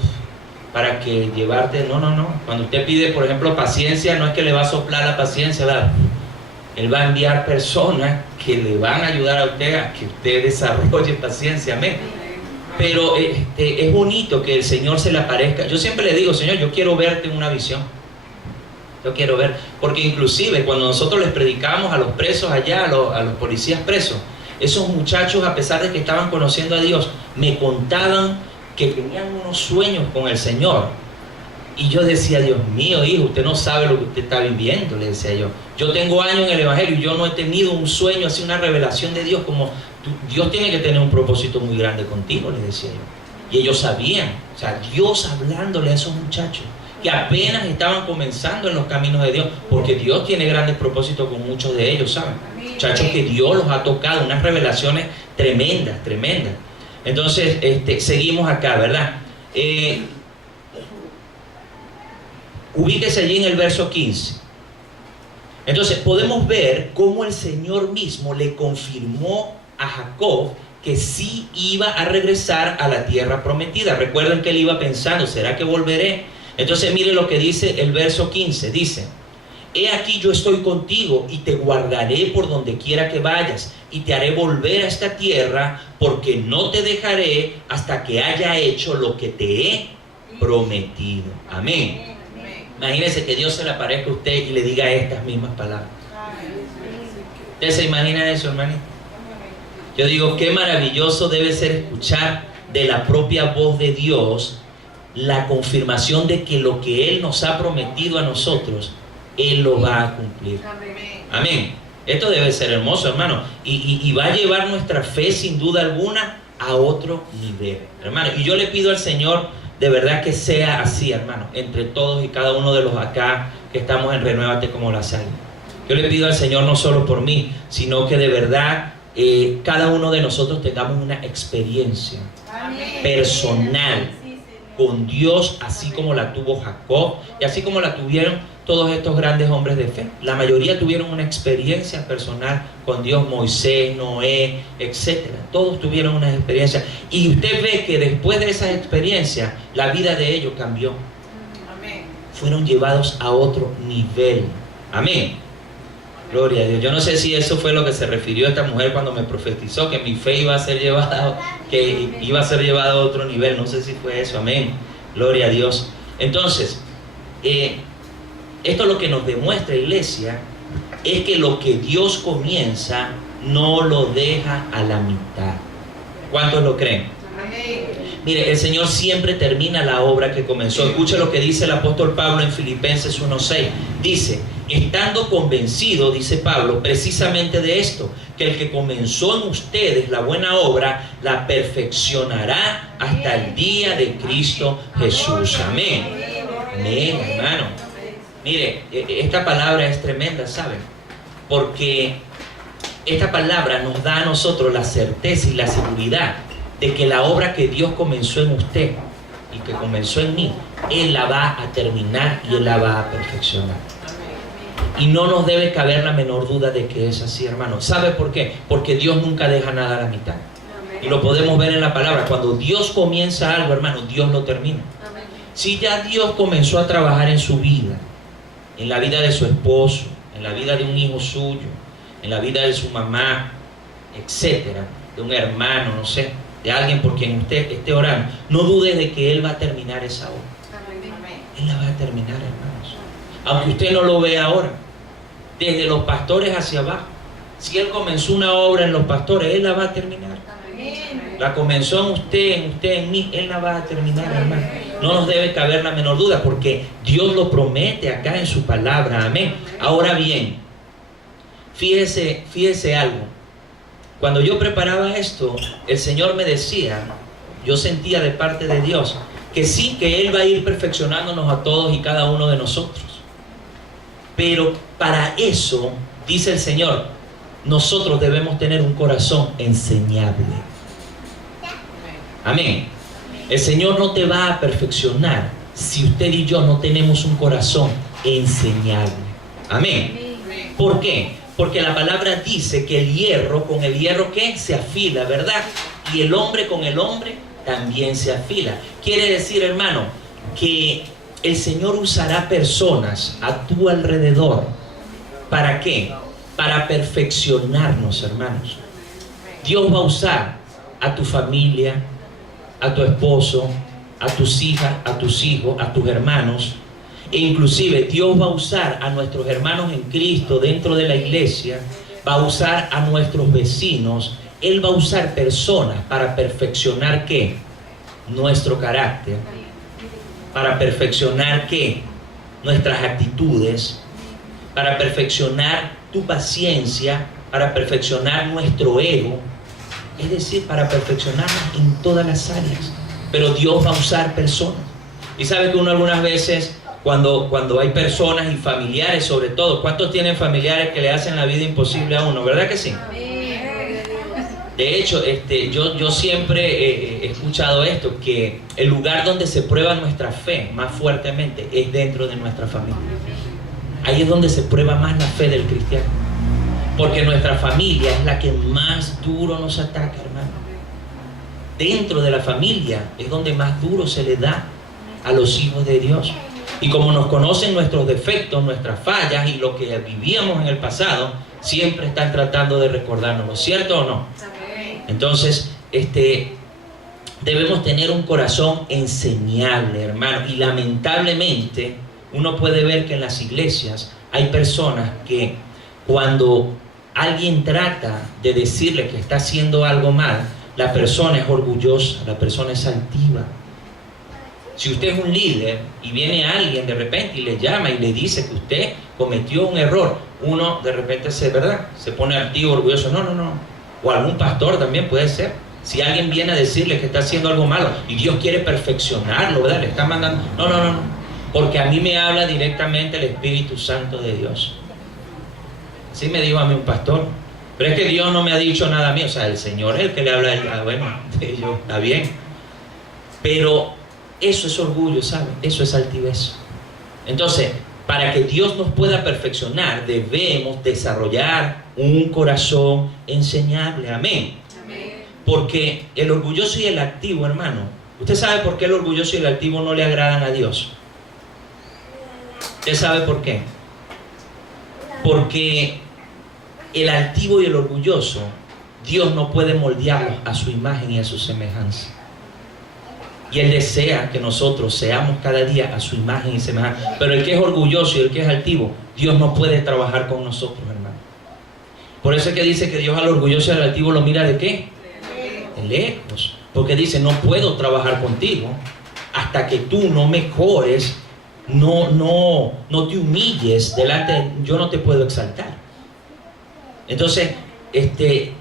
para que llevarte, no. Cuando usted pide, por ejemplo, paciencia, no es que le va a soplar la paciencia, ¿verdad? Él va a enviar personas que le van a ayudar a usted a que usted desarrolle paciencia. Amén. Pero es bonito que el Señor se le aparezca. Yo siempre le digo: Señor, yo quiero verte en una visión. Yo quiero ver, porque inclusive cuando nosotros les predicamos a los presos allá, a los policías presos, esos muchachos, a pesar de que estaban conociendo a Dios, me contaban que tenían unos sueños con el Señor, Y yo decía, Dios mío, hijo, usted no sabe lo que usted está viviendo, le decía yo. Yo tengo años en el Evangelio y yo no he tenido un sueño, así una revelación de Dios como Dios tiene que tener un propósito muy grande contigo, le decía yo. Y ellos sabían, o sea, Dios hablándole a esos muchachos que apenas estaban comenzando en los caminos de Dios, porque Dios tiene grandes propósitos con muchos de ellos, ¿saben? Muchachos que Dios los ha tocado, unas revelaciones tremendas, tremendas. Entonces, seguimos acá, ¿verdad? Ubíquese allí en el verso 15. Entonces podemos ver cómo el Señor mismo le confirmó a Jacob que sí iba a regresar a la tierra prometida. Recuerden que él iba pensando, ¿será que volveré? Entonces mire lo que dice el verso 15. Dice, he aquí yo estoy contigo y te guardaré por donde quiera que vayas y te haré volver a esta tierra, porque no te dejaré hasta que haya hecho lo que te he prometido. Amén. Imagínese que Dios se le aparezca a usted y le diga estas mismas palabras. ¿Usted se imagina eso, hermanito? Yo digo, qué maravilloso debe ser escuchar de la propia voz de Dios la confirmación de que lo que Él nos ha prometido a nosotros, Él lo va a cumplir. Amén. Esto debe ser hermoso, hermano. Y va a llevar nuestra fe, sin duda alguna, a otro nivel, hermano. Y yo le pido al Señor, de verdad, que sea así, hermano, entre todos y cada uno de los acá que estamos en Renuévate como La Salle. Yo le pido al Señor, no solo por mí, sino que de verdad cada uno de nosotros tengamos una experiencia personal con Dios, así como la tuvo Jacob y así como la tuvieron todos estos grandes hombres de fe. La mayoría tuvieron una experiencia personal con Dios, Moisés, Noé, etcétera. Todos tuvieron una experiencia. Y usted ve que después de esas experiencias, la vida de ellos cambió. Amén. Fueron llevados a otro nivel. Amén. Gloria a Dios. Yo no sé si eso fue lo que se refirió a esta mujer cuando me profetizó, que mi fe iba a ser llevada, a otro nivel. No sé si fue eso. Amén. Gloria a Dios. Entonces, esto lo que nos demuestra, iglesia, es que lo que Dios comienza no lo deja a la mitad. ¿Cuántos lo creen? Mire, el Señor siempre termina la obra que comenzó. Escuche lo que dice el apóstol Pablo en Filipenses 1:6. Dice, estando convencido, dice Pablo, precisamente de esto, que el que comenzó en ustedes la buena obra, la perfeccionará hasta el día de Cristo Jesús. Amén. Amén, hermano. Mire, esta palabra es tremenda, ¿saben? Porque esta palabra nos da a nosotros la certeza y la seguridad de que la obra que Dios comenzó en usted y que comenzó en mí, Él la va a terminar y Él la va a perfeccionar. Y no nos debe caber la menor duda de que es así, hermano. ¿Sabe por qué? Porque Dios nunca deja nada a la mitad. Y lo podemos ver en la palabra. Cuando Dios comienza algo, hermano, Dios lo termina. Si ya Dios comenzó a trabajar en su vida, en la vida de su esposo, en la vida de un hijo suyo, en la vida de su mamá, etcétera, de un hermano, no sé, de alguien por quien usted esté orando, no dude de que Él va a terminar esa obra. Él la va a terminar, hermanos. Aunque usted no lo vea ahora, desde los pastores hacia abajo. Si Él comenzó una obra en los pastores, Él la va a terminar. La comenzó en usted, en mí, Él la va a terminar, hermano. No nos debe caber la menor duda, porque Dios lo promete acá en su palabra. Amén. Ahora bien, fíjese algo. Cuando yo preparaba esto, el Señor me decía, yo sentía de parte de Dios, que sí, que Él va a ir perfeccionándonos a todos y cada uno de nosotros. Pero para eso, dice el Señor, nosotros debemos tener un corazón enseñable. Amén. El Señor no te va a perfeccionar si usted y yo no tenemos un corazón enseñable. Amén. ¿Por qué? Porque la palabra dice que el hierro, con el hierro ¿qué? Se afila, ¿verdad? Y el hombre con el hombre también se afila. Quiere decir, hermano, que el Señor usará personas a tu alrededor. ¿Para qué? Para perfeccionarnos, hermanos. Dios va a usar a tu familia, a tu esposo, a tus hijas, a tus hijos, a tus hermanos. E inclusive Dios va a usar a nuestros hermanos en Cristo dentro de la iglesia, va a usar a nuestros vecinos. Él va a usar personas para perfeccionar ¿qué? Nuestro carácter, para perfeccionar ¿qué? Nuestras actitudes, para perfeccionar tu paciencia, para perfeccionar nuestro ego, es decir, para perfeccionarnos en todas las áreas. Pero Dios va a usar personas. Y sabe que uno algunas veces, cuando hay personas y familiares sobre todo, ¿cuántos tienen familiares que le hacen la vida imposible a uno? ¿Verdad que sí? De hecho, yo siempre he escuchado esto, que el lugar donde se prueba nuestra fe más fuertemente es dentro de nuestra familia. Ahí es donde se prueba más la fe del cristiano. Porque nuestra familia es la que más duro nos ataca, hermano. Dentro de la familia es donde más duro se le da a los hijos de Dios. Y como nos conocen nuestros defectos, nuestras fallas y lo que vivíamos en el pasado, siempre están tratando de recordarnos, ¿cierto o no? Entonces, debemos tener un corazón enseñable, hermano. Y lamentablemente, uno puede ver que en las iglesias hay personas que cuando alguien trata de decirle que está haciendo algo mal, la persona es orgullosa, la persona es altiva. Si usted es un líder y viene alguien de repente y le llama y le dice que usted cometió un error, uno de repente se pone altivo, orgulloso. No. O algún pastor también puede ser. Si alguien viene a decirle que está haciendo algo malo y Dios quiere perfeccionarlo, ¿verdad? Le está mandando. No. Porque a mí me habla directamente el Espíritu Santo de Dios. Sí me dijo a mí un pastor. Pero es que Dios no me ha dicho nada a mí. O sea, el Señor es el que le habla a él. Bueno, yo, está bien. Pero eso es orgullo, ¿sabe? Eso es altivez. Entonces, para que Dios nos pueda perfeccionar, debemos desarrollar un corazón enseñable. Amén. Porque el orgulloso y el altivo, hermano, ¿usted sabe por qué el orgulloso y el altivo no le agradan a Dios? ¿Usted sabe por qué? Porque el altivo y el orgulloso, Dios no puede moldearlos a su imagen y a su semejanza. Y Él desea que nosotros seamos cada día a su imagen y semejanza. Pero el que es orgulloso y el que es altivo, Dios no puede trabajar con nosotros, hermano. Por eso es que dice que Dios al orgulloso y al altivo lo mira ¿de qué? De lejos. Porque dice, no puedo trabajar contigo hasta que tú no mejores, no te humilles delante, yo no te puedo exaltar. Entonces, ¿qué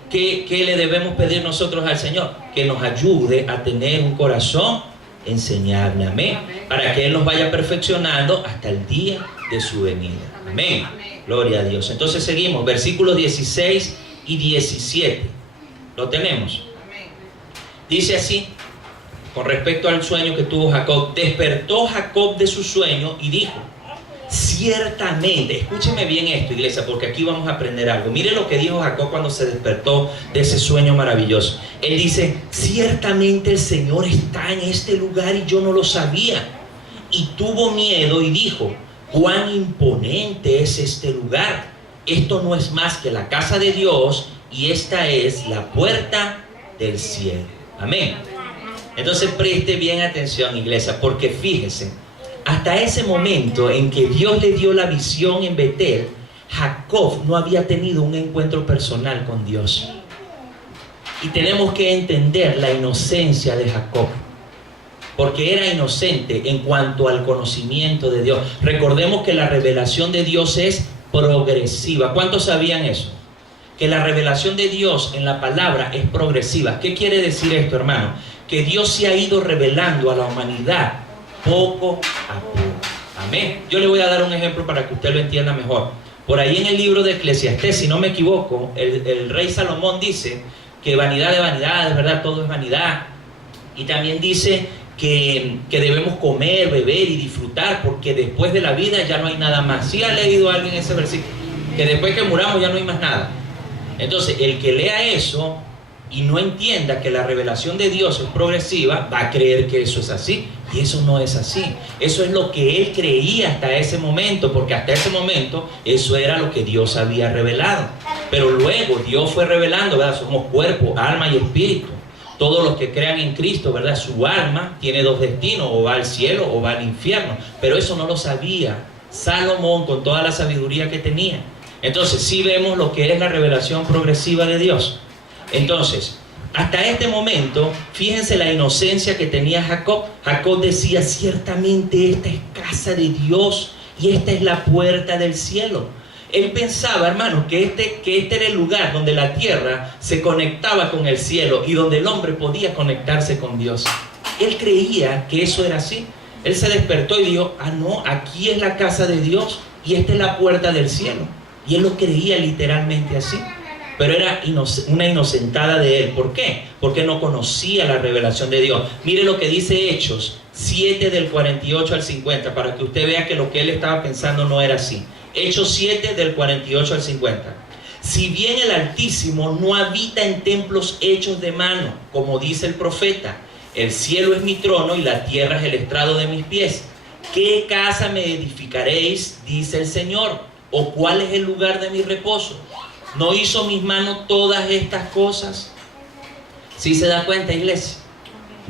le debemos pedir nosotros al Señor? Que nos ayude a tener un corazón enseñable, amén, para que Él nos vaya perfeccionando hasta el día de su venida, amén. Gloria a Dios. Entonces seguimos, versículos 16 y 17, ¿lo tenemos? Dice así, con respecto al sueño que tuvo Jacob: despertó Jacob de su sueño y dijo, ciertamente, escúcheme bien esto, iglesia, porque aquí vamos a aprender algo. Mire lo que dijo Jacob cuando se despertó de ese sueño maravilloso. Él dice, ciertamente el Señor está en este lugar y yo no lo sabía. Y tuvo miedo y dijo, cuán imponente es este lugar. Esto no es más que la casa de Dios y esta es la puerta del cielo. Amén. Entonces preste bien atención, iglesia, porque fíjese, hasta ese momento en que Dios le dio la visión en Betel, Jacob no había tenido un encuentro personal con Dios. Y tenemos que entender la inocencia de Jacob, porque era inocente en cuanto al conocimiento de Dios. Recordemos que la revelación de Dios es progresiva. ¿Cuántos sabían eso? Que la revelación de Dios en la palabra es progresiva. ¿Qué quiere decir esto, hermano? Que Dios se ha ido revelando a la humanidad poco a poco. Amén. Yo le voy a dar un ejemplo para que usted lo entienda mejor. Por ahí en el libro de Eclesiastés, si no me equivoco, el rey Salomón dice que vanidad de vanidades, ¿verdad? Todo es vanidad. Y también dice que debemos comer, beber y disfrutar, porque después de la vida ya no hay nada más. ¿Sí ha leído alguien ese versículo? Que después que muramos ya no hay más nada. Entonces, el que lea eso y no entienda que la revelación de Dios es progresiva, va a creer que eso es así. Y eso no es así. Eso es lo que él creía hasta ese momento, porque hasta ese momento eso era lo que Dios había revelado. Pero luego Dios fue revelando, ¿verdad? Somos cuerpo, alma y espíritu. Todos los que crean en Cristo, ¿verdad? Su alma tiene dos destinos, o va al cielo o va al infierno. Pero eso no lo sabía Salomón con toda la sabiduría que tenía. Entonces, sí vemos lo que es la revelación progresiva de Dios. Entonces, hasta este momento, fíjense la inocencia que tenía Jacob. Jacob decía, ciertamente esta es casa de Dios y esta es la puerta del cielo. Él pensaba, hermanos, que este era el lugar donde la tierra se conectaba con el cielo y donde el hombre podía conectarse con Dios. Él creía que eso era así. Él se despertó y dijo, no, aquí es la casa de Dios y esta es la puerta del cielo. Y él lo creía literalmente así. Pero era una inocentada de él. ¿Por qué? Porque no conocía la revelación de Dios. Mire lo que dice Hechos 7 del 48 al 50, para que usted vea que lo que él estaba pensando no era así. Hechos 7 del 48 al 50. Si bien el Altísimo no habita en templos hechos de mano, como dice el profeta, el cielo es mi trono y la tierra es el estrado de mis pies. ¿Qué casa me edificaréis? Dice el Señor. ¿O cuál es el lugar de mi reposo? ¿No hizo mis manos todas estas cosas? ¿Sí se da cuenta, iglesia?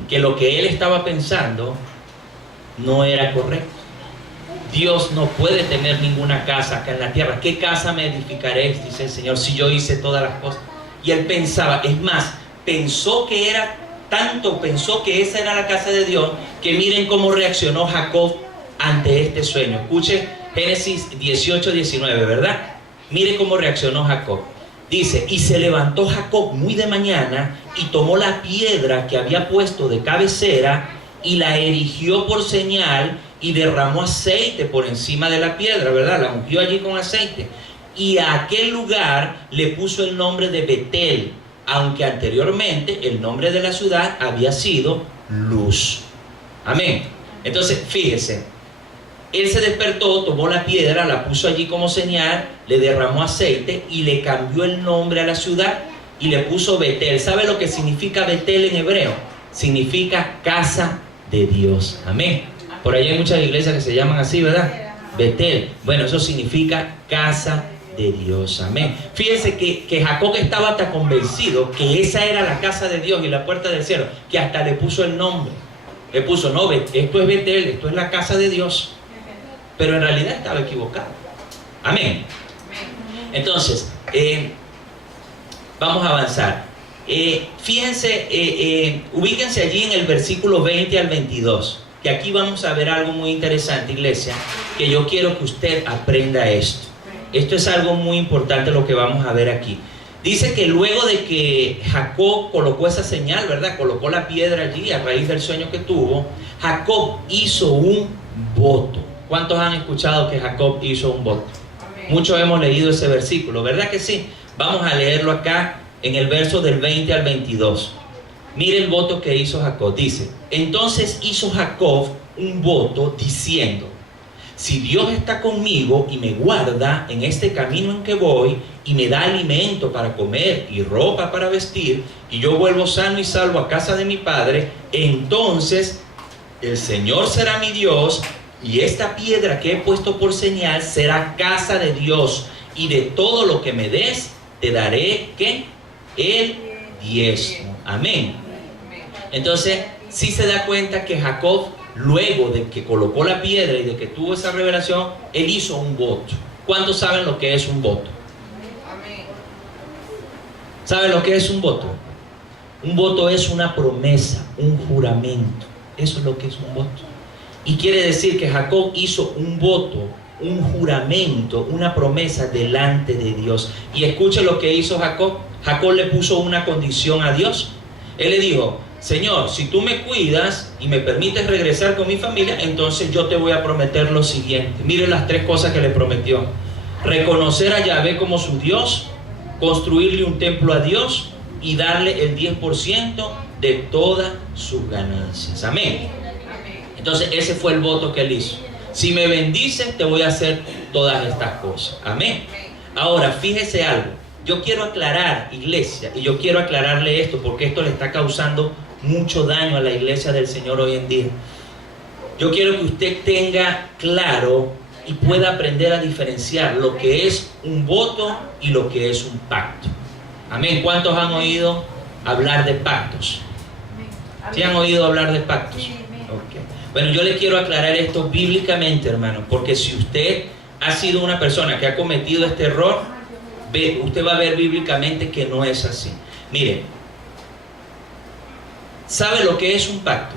Que lo que él estaba pensando no era correcto. Dios no puede tener ninguna casa acá en la tierra. ¿Qué casa me edificaréis? Dice el Señor, si yo hice todas las cosas. Y él pensaba, es más, pensó que esa era la casa de Dios, que miren cómo reaccionó Jacob ante este sueño. Escuche Génesis 18, 19, ¿verdad? Mire cómo reaccionó Jacob. Dice, y se levantó Jacob muy de mañana y tomó la piedra que había puesto de cabecera y la erigió por señal y derramó aceite por encima de la piedra, ¿verdad? La ungió allí con aceite. Y a aquel lugar le puso el nombre de Betel, aunque anteriormente el nombre de la ciudad había sido Luz. Amén. Entonces, fíjese, él se despertó, tomó la piedra, la puso allí como señal, le derramó aceite y le cambió el nombre a la ciudad y le puso Betel. ¿Sabe lo que significa Betel en hebreo? Significa casa de Dios. Amén. Por ahí hay muchas iglesias que se llaman así, ¿verdad? Betel. Bueno, eso significa casa de Dios. Amén. Fíjense que Jacob estaba hasta convencido que esa era la casa de Dios y la puerta del cielo, que hasta le puso el nombre. Le puso, no, esto es Betel, esto es la casa de Dios. Pero en realidad estaba equivocado. Amén. Entonces, vamos a avanzar. Fíjense, ubíquense allí en el versículo 20 al 22. Que aquí vamos a ver algo muy interesante, iglesia, que yo quiero que usted aprenda esto. Esto es algo muy importante lo que vamos a ver aquí. Dice que luego de que Jacob colocó esa señal, ¿verdad? Colocó la piedra allí a raíz del sueño que tuvo. Jacob hizo un voto. ¿Cuántos han escuchado que Jacob hizo un voto? Amén. Muchos hemos leído ese versículo, ¿verdad que sí? Vamos a leerlo acá en el verso del 20 al 22. Mire el voto que hizo Jacob. Dice, entonces hizo Jacob un voto diciendo, si Dios está conmigo y me guarda en este camino en que voy y me da alimento para comer y ropa para vestir y yo vuelvo sano y salvo a casa de mi padre, entonces el Señor será mi Dios y esta piedra que he puesto por señal será casa de Dios y de todo lo que me des te daré ¿qué? El diezmo. Amén. Entonces, sí se da cuenta que Jacob, luego de que colocó la piedra y de que tuvo esa revelación, él hizo un voto. ¿Cuántos saben lo que es un voto? ¿Saben lo que es un voto? Un voto es una promesa, un juramento. Eso es lo que es un voto. Y quiere decir que Jacob hizo un voto, un juramento, una promesa delante de Dios. Y escuche lo que hizo Jacob. Jacob le puso una condición a Dios. Él le dijo, Señor, si tú me cuidas y me permites regresar con mi familia, entonces yo te voy a prometer lo siguiente. Miren las tres cosas que le prometió. Reconocer a Yahvé como su Dios, construirle un templo a Dios y darle el 10% de todas sus ganancias. Amén. Entonces ese fue el voto que él hizo. Si me bendices, te voy a hacer todas estas cosas. Amén. Ahora, fíjese algo. Yo quiero aclarar, iglesia, y yo quiero aclararle esto porque esto le está causando mucho daño a la iglesia del Señor hoy en día. Yo quiero que usted tenga claro y pueda aprender a diferenciar lo que es un voto y lo que es un pacto. Amén. ¿Cuántos han oído hablar de pactos? ¿Sí han oído hablar de pactos? Okay. Bueno, yo le quiero aclarar esto bíblicamente, hermano, porque si usted ha sido una persona que ha cometido este error, usted va a ver bíblicamente que no es así. Mire, ¿Sabe lo que es un pacto?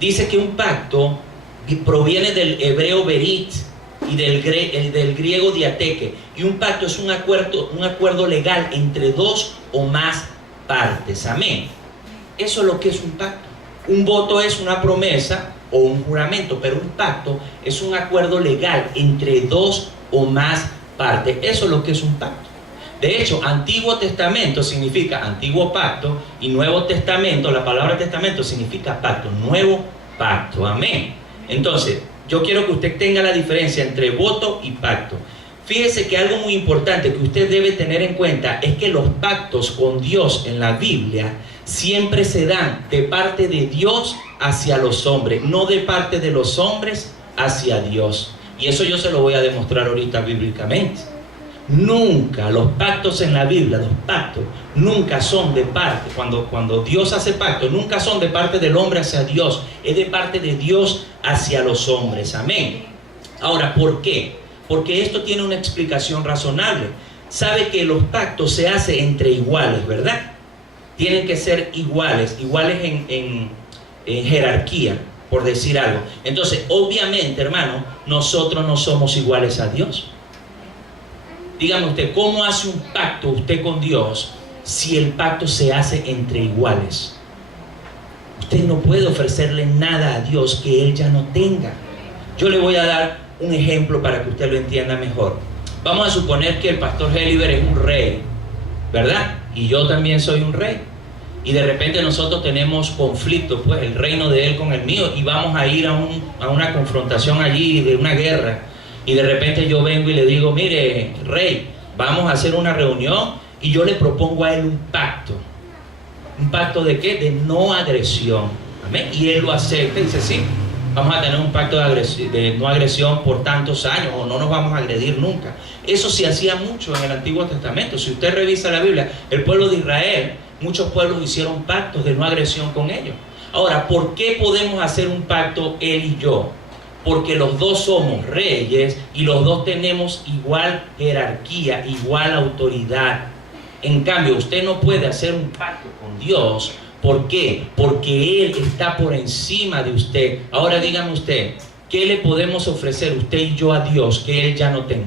Dice que un pacto proviene del hebreo berit y del griego diateque. Y un pacto es un acuerdo legal entre dos o más partes. Amén. Eso es lo que es un pacto. Un voto es una promesa o un juramento, pero un pacto es un acuerdo legal entre dos o más partes. Eso es lo que es un pacto. De hecho, Antiguo Testamento significa antiguo pacto y Nuevo Testamento, la palabra testamento significa pacto, nuevo pacto. Amén. Entonces, yo quiero que usted tenga la diferencia entre voto y pacto. Fíjese que algo muy importante que usted debe tener en cuenta es que los pactos con Dios en la Biblia siempre se dan de parte de Dios hacia los hombres, no de parte de los hombres hacia Dios. Y eso yo se lo voy a demostrar ahorita bíblicamente. Nunca los pactos en la Biblia, los pactos nunca son de parte, cuando Dios hace pacto, nunca son de parte del hombre hacia Dios, es de parte de Dios hacia los hombres. Amén. Ahora, ¿por qué? Porque esto tiene una explicación razonable. Sabe que los pactos se hacen entre iguales, ¿verdad? Tienen que ser iguales en jerarquía, por decir algo. Entonces, obviamente, hermano, nosotros no somos iguales a Dios. Dígame usted, ¿cómo hace un pacto usted con Dios si el pacto se hace entre iguales? Usted no puede ofrecerle nada a Dios que Él ya no tenga. Yo le voy a dar un ejemplo para que usted lo entienda mejor. Vamos a suponer que el pastor Heliber es un rey, ¿verdad? Y yo también soy un rey. Y de repente nosotros tenemos conflictos, pues el reino de él con el mío, y vamos a ir a una confrontación allí, de una guerra. Y de repente yo vengo y le digo, mire, rey, vamos a hacer una reunión y yo le propongo a él un pacto. ¿Un pacto de qué? De no agresión. Amén. Y él lo acepta y dice, sí, vamos a tener un pacto de no agresión por tantos años o no nos vamos a agredir nunca. Eso se hacía mucho en el Antiguo Testamento. Si usted revisa la Biblia, el pueblo de Israel, muchos pueblos hicieron pactos de no agresión con ellos. Ahora, ¿por qué podemos hacer un pacto él y yo? Porque los dos somos reyes y los dos tenemos igual jerarquía, igual autoridad. En cambio, usted no puede hacer un pacto con Dios. ¿Por qué? Porque Él está por encima de usted. Ahora dígame usted, ¿qué le podemos ofrecer usted y yo a Dios que Él ya no tenga?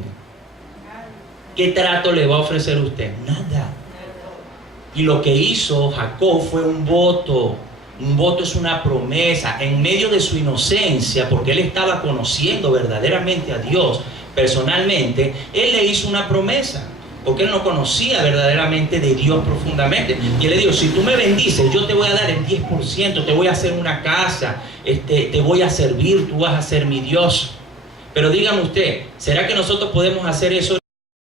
¿Qué trato le va a ofrecer usted? Nada. Y lo que hizo Jacob fue un voto. Un voto es una promesa en medio de su inocencia, porque él estaba conociendo verdaderamente a Dios personalmente. Él le hizo una promesa, porque él no conocía verdaderamente de Dios profundamente. Y él le dijo, si tú me bendices, yo te voy a dar el 10%, te voy a hacer una casa, te voy a servir, tú vas a ser mi Dios. Pero dígame usted, ¿será que nosotros podemos hacer eso